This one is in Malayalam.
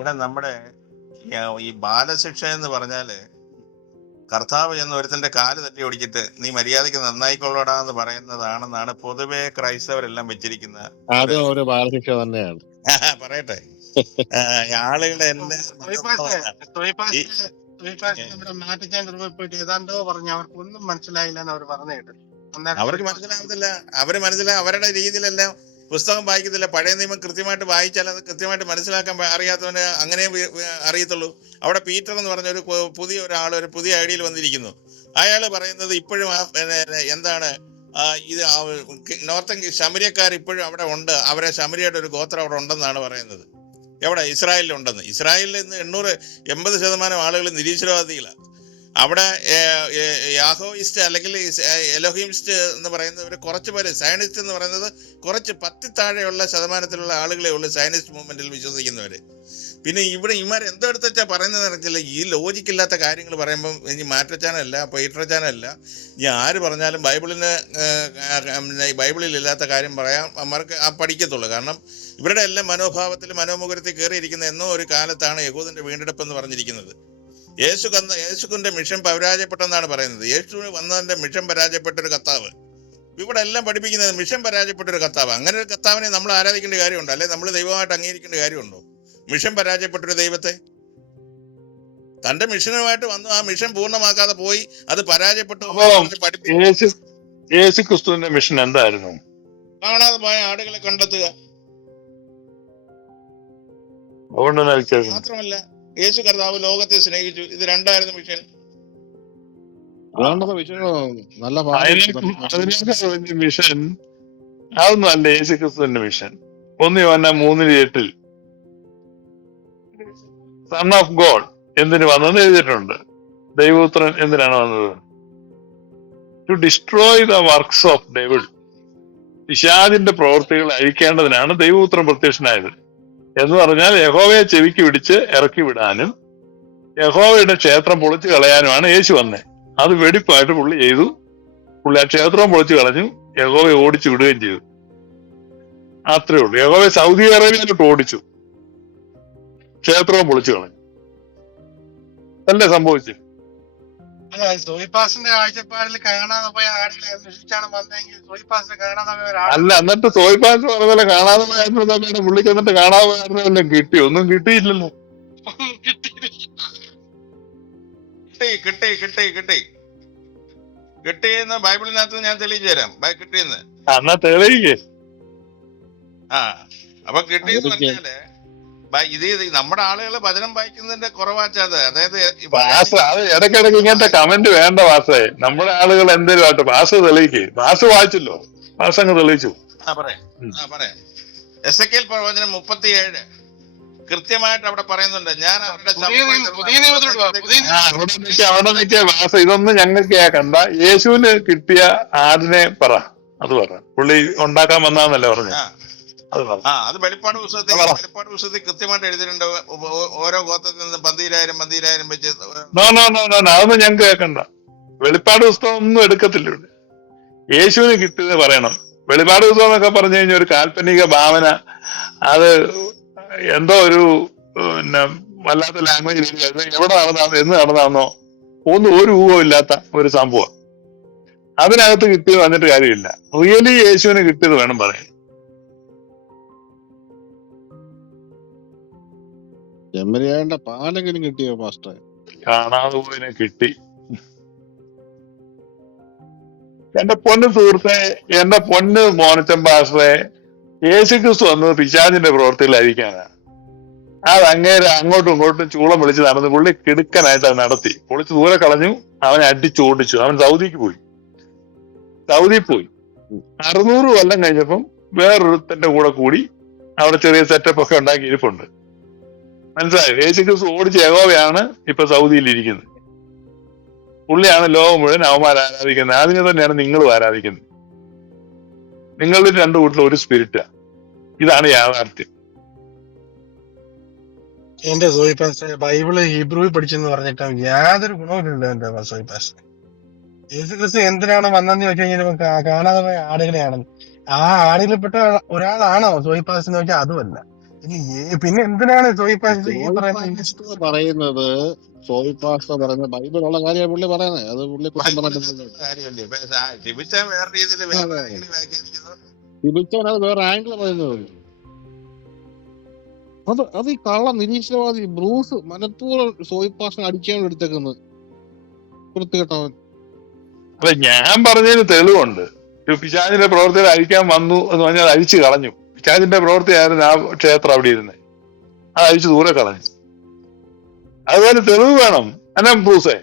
ഇവിടെ നമ്മുടെ ഈ ബാലശിക്ഷ എന്ന് പറഞ്ഞാൽ കർത്താവ് എന്ന് ഒരുത്തന്റെ കാൽ തട്ടി ഓടിച്ചിട്ട് നീ മര്യാദയ്ക്ക് നന്നായിക്കൊള്ളടാ എന്ന് പറയുന്നതാണെന്നാണ് പൊതുവെ ക്രൈസ്തവരെല്ലാം വെച്ചിരിക്കുന്ന അത് ഒരു ബാലശിക്ഷ തന്നെയാണ്. പറയട്ടെ. ആളുകളെ ഏതാണ്ടോ പറഞ്ഞു. അവർക്കൊന്നും മനസ്സിലായില്ല എന്ന് അവർ പറഞ്ഞു അവർക്ക് മനസ്സിലാവത്തില്ല അവർ മനസ്സിലാ അവരുടെ രീതിയിലെല്ലാം പുസ്തകം വായിക്കത്തില്ല. പഴയ നിയമം കൃത്യമായിട്ട് വായിച്ചാൽ അത് കൃത്യമായിട്ട് മനസ്സിലാക്കാൻ അറിയാത്തവന് അങ്ങനെ അറിയത്തുള്ളൂ. അവിടെ പീറ്റർ എന്ന് പറഞ്ഞ ഒരു പുതിയ ഒരാൾ ഒരു പുതിയ ഐഡിയയിൽ വന്നിരിക്കുന്നു. അയാൾ പറയുന്നത് ഇപ്പോഴും എന്താണ് ഇത് നോർത്തൻ ശമരിയക്കാർ ഇപ്പോഴും അവിടെ ഉണ്ട്. അവരെ ശമരിയുടെ ഒരു ഗോത്രം അവിടെ ഉണ്ടെന്നാണ് പറയുന്നത്. എവിടെ? ഇസ്രായേലിൽ ഉണ്ടെന്ന്. ഇസ്രായേലിൽ ഇന്ന് എണ്ണൂറ് എൺപത് ശതമാനം ആളുകൾ നിരീശ്വരവാദികളാണ്. അവിടെ യാഹോയിസ്റ്റ് അല്ലെങ്കിൽ എലോഹിമിസ്റ്റ് എന്ന് പറയുന്നവർ കുറച്ച് പേര് സയനിസ്റ്റ് എന്ന് പറയുന്നത് കുറച്ച് പത്തി താഴെയുള്ള ശതമാനത്തിലുള്ള ആളുകളെ ഉള്ളൂ സയനിസ്റ്റ് മൂവ്മെന്റിൽ വിശ്വസിക്കുന്നവർ പിന്നെ ഇവിടെ ഇമാർ എന്തോ എടുത്ത് വെച്ചാൽ പറയുന്നത് അറിയത്തില്ല. ഈ ലോജിക്കില്ലാത്ത കാര്യങ്ങൾ പറയുമ്പം ഇനി മാറ്റച്ചാനല്ല പൈട്രച്ചാനല്ല ഇനി ആര് പറഞ്ഞാലും ബൈബിളിന് ബൈബിളിൽ ഇല്ലാത്ത കാര്യം പറയാൻ അമ്മർക്ക് ആ പഠിക്കത്തുള്ളൂ. കാരണം ഇവരുടെ എല്ലാം മനോഭാവത്തിൽ മനോമുഖരത്തിൽ കയറിയിരിക്കുന്ന എന്നോ ഒരു കാലത്താണ് യഹൂദിന്റെ വീണ്ടെടുപ്പ് എന്ന് പറഞ്ഞിരിക്കുന്നത്. യേശു കന്ന യേശുവിന്റെ മിഷൻ പരാജയപ്പെട്ടെന്നാണ് പറയുന്നത്. യേശു വന്നതിന്റെ മിഷൻ പരാജയപ്പെട്ട ഒരു കത്താവ് ഇവിടെ എല്ലാം പഠിപ്പിക്കുന്നത് മിഷൻ പരാജയപ്പെട്ട ഒരു കത്താവ് അങ്ങനെ ഒരു കത്താവിനെ നമ്മൾ ആരാധിക്കേണ്ട കാര്യമുണ്ടോ? അല്ലെ നമ്മൾ ദൈവമായിട്ട് അംഗീകരിക്കേണ്ട കാര്യമുണ്ടോ? മിഷൻ പരാജയപ്പെട്ടൊരു ദൈവത്തെ? തന്റെ മിഷനുമായിട്ട് വന്നു. ആ മിഷൻ പൂർണമാക്കാതെ പോയി. അത് പരാജയപ്പെട്ടു. യേശു ക്രിസ്തുവിന്റെ മിഷൻ എന്തായിരുന്നു? കാണാതെ പോയ ആടുകളെ കണ്ടെത്തുക. മാത്രമല്ല യേശു കർത്താവ് ലോകത്തെ സ്നേഹിച്ചു. ഇത് രണ്ടായിരുന്നു മിഷൻ. അതുകൊണ്ടത് വിഷയം നല്ല മിഷൻ. അതൊന്നും അല്ല യേശു ക്രിസ്തുവിന്റെ മിഷൻ. ഒന്ന് വന്ന മൂന്നിന് എട്ടിൽ. സൺ ഓഫ് ഗോഡ് എന്തിനു വന്നെന്ന് എഴുതിയിട്ടുണ്ട്. ദൈവപുത്രൻ എന്തിനാണ് വന്നത്? To destroy the works of devil പിശാദിന്റെ പ്രവൃത്തികൾ അഴിക്കേണ്ടതിനാണ് ദൈവപുത്രൻ പ്രത്യക്ഷനായത്. എന്ന് പറഞ്ഞാൽ യഹോവയെ ചെവിക്ക് പിടിച്ച് ഇറക്കി വിടാനും യഹോവയുടെ ക്ഷേത്രം പൊളിച്ചു കളയാനുമാണ് യേശു വന്നേ. അത് വെടിപ്പായിട്ട് പുള്ളി ചെയ്തു. പുള്ളി ആ ക്ഷേത്രം പൊളിച്ചു കളഞ്ഞു. യഹോവയെ ഓടിച്ചു വിടുകയും ചെയ്തു. അത്രേ ഉള്ളൂ. യഹോവയെ സൗദി അറേബ്യയിലോട്ട് ഓടിച്ചു. ക്ഷേത്രവും പൊളിച്ചു കളഞ്ഞു. തന്നെ സംഭവിച്ചു. അല്ല സോയിപ്പാസിന്റെ കാഴ്ചപ്പാടിൽ കാണാതെ പോയ ആടുകളെ അന്വേഷിച്ചാണ് വന്നതെങ്കിൽ സോയിപ്പാസിനെ കാണാതെ പോയ ഒരാൾ അല്ല എന്നിട്ട് സോയിപ്പാസ് പറഞ്ഞ കാണാതെ പോയായിരുന്നു തന്നെയാണ് പുള്ളിക്ക് എന്നിട്ട് കാണാതെ പോയായിരുന്നു കിട്ടി. ഒന്നും കിട്ടിയില്ലല്ലോ. കിട്ടിയില്ല. കിട്ടി കിട്ടി കിട്ടി കിട്ടി. കിട്ടിയെന്ന് ബൈബിളിനകത്ത് ഞാൻ തെളിയിച്ചു തരാം. ബൈ- കിട്ടിയെന്ന്. ആ, എന്നാ തെളിയിക്കേ. ആ അപ്പൊ കിട്ടിയെന്ന് പറഞ്ഞാൽ ഇത് നമ്മുടെ ആളുകൾ ഭജനം വായിക്കുന്നതിന്റെ കുറവാച്ചത് അതായത് ഇടയ്ക്കിടയ്ക്ക് ഇങ്ങനത്തെ കമന്റ് വേണ്ട വാസേ. നമ്മുടെ ആളുകൾ എന്തേലും ആട്ടെ വാസ തെളിയിക്ക്. വാസ് വായിച്ചല്ലോ? വാസ അങ്ങ് തെളിയിച്ചു എസ് എ കെൽ പ്രവചനം മുപ്പത്തിയേഴ്. കൃത്യമായിട്ട് അവിടെ പറയുന്നുണ്ട്. ഞാൻ അവരുടെ അവിടെ നിൽക്കിയ വാസ. ഇതൊന്നും ഞങ്ങൾക്ക് കേൾക്കണ്ട യേശുവിന് കിട്ടിയ ആടിനെ പറ. അത് പറ. പുള്ളി ഉണ്ടാക്കാൻ വന്നാന്നല്ലേ പറഞ്ഞു ആ അത് വെളിപ്പാട് പുസ്തകത്തിൽ. വെളിപ്പാട് പുസ്തകത്തിൽ കൃത്യമായിട്ട് എഴുതിയിട്ടുണ്ട്. ഓരോ ഗോത്രത്തിൽ നിന്ന് പന്തിരായിരം പന്തിരായിരം വെച്ച് അതൊന്നും ഞങ്ങൾക്ക് കേൾക്കണ്ട. വെളിപ്പാട് പുസ്തകം ഒന്നും എടുക്കത്തില്ല ഇവിടെ. യേശുവിന് കിട്ടിയത് പറയണം. വെളിപാട് പുസ്തകം എന്നൊക്കെ പറഞ്ഞു കഴിഞ്ഞാൽ ഒരു കാൽപ്പനിക ഭാവന. അത് എന്തോ ഒരു പിന്നെ വല്ലാത്ത ലാംഗ്വേജിൽ എവിടെ നടന്നാന്നോ എന്ന് നടന്നാന്നോ ഒന്നും ഒരു ഊഹവും ഇല്ലാത്ത ഒരു സംഭവം. അതിനകത്ത് കിട്ടിയത് വന്നിട്ട് കാര്യമില്ല. റിയലി യേശുവിന് കിട്ടിയത് വേണം പറയാൻ. ചെമ്മരിയായുടെ പാലെങ്കിലും കിട്ടിയോ പാസ്റ്റർ കാണാതെ പോയതിനെ കിട്ടി. എന്റെ പൊന്ന് സുഹൃത്തെ എന്റെ പൊന്ന് മോനച്ചൻ പാസ്റ്ററെ യേശു ക്രിസ്തു വന്നത് പിശാചിന്റെ പ്രവർത്തിയിലായിരിക്കാനാ. അത് അങ്ങേരെ അങ്ങോട്ടും ഇങ്ങോട്ടും ചൂളം വിളിച്ച് നടന്ന് പുള്ളി കിടുക്കനായിട്ട് അത് നടത്തി. പൊളിച്ച് ദൂരെ കളഞ്ഞു അവനെ അടിച്ചു ഓടിച്ചു. അവൻ സൗദിക്ക് പോയി. സൗദി പോയി. അറുന്നൂറ് കൊല്ലം കഴിഞ്ഞപ്പം വേറൊരുത്തന്റെ കൂടെ കൂടി അവിടെ ചെറിയ സെറ്റപ്പ് ഒക്കെ ഉണ്ടാക്കി ഇരിപ്പുണ്ട്. മനസ്സിലായോ? യേശു ക്രിസ്തു ഓടിച്ച യഹോവയാണ് ഇപ്പൊ സൗദിയിൽ ഇരിക്കുന്നത് പുള്ളിയാണ് ലോകം മുഴുവൻ അവന്മാർ ആരാധിക്കുന്നത്. അതിനെ തന്നെയാണ് നിങ്ങളും ആരാധിക്കുന്നത്. നിങ്ങളുടെ രണ്ടു കൂട്ടിൽ ഒരു സ്പിരിറ്റാ ഇതാണ് യാഥാർത്ഥ്യം. എന്റെ സോയിപ്പാസ് ബൈബിൾ ഹീബ്രുവിൽ പഠിച്ചെന്ന് പറഞ്ഞിട്ട് യാതൊരു ഗുണവുമില്ല എന്റെ സോയിപ്പാസ് യേശു ക്രിസ്തു എന്തിനാണ് വന്നതെന്ന് ചോദിച്ചു കഴിഞ്ഞാൽ കാണാതെ ആടുകളെയാണ്. ആ ആടുകളിൽപ്പെട്ട ഒരാളാണോ സോയിപ്പാസ് എന്ന് വെച്ചാൽ അതുമല്ല. പിന്നെ എന്തിനാണ് ഈ സോയി പറയുന്നത്? പാസ്റ്റർ പറയുന്നത് ബൈബിൾ ഉള്ള പറയുന്നത് കാര്യമാണ് പുള്ളി പറയുന്നത്. അത് പുള്ളി വ്യാഖ്യാനിക്കുന്നു. അത് വേറെ ആംഗിൾ പറയുന്നത്. അത് അത് ഈ കള്ള നിരീശ്വരവാദി ബ്രൂസ് മനഃപൂർവം സോയി പാസ്റ്റർ അടിക്കാൻ എടുത്തേക്കുന്നത്. വൃത്തികെട്ടവൻ. അല്ല ഞാൻ പറഞ്ഞതിന് തെളിവുണ്ട്. പിശാചിന്റെ പ്രവർത്തികൾ അഴിക്കാൻ വന്നു എന്ന് പറഞ്ഞാൽ അഴിച്ചു കളഞ്ഞു. പിശാചിന്റെ പ്രവൃത്തിയായിരുന്നു ആ ക്ഷേത്രം അവിടെ ഇരുന്നത് അത് അഴിച്ചു ദൂരെ കളഞ്ഞു. അതുപോലെ തെളിവ് വേണം. അല്ല ബ്രൂസേ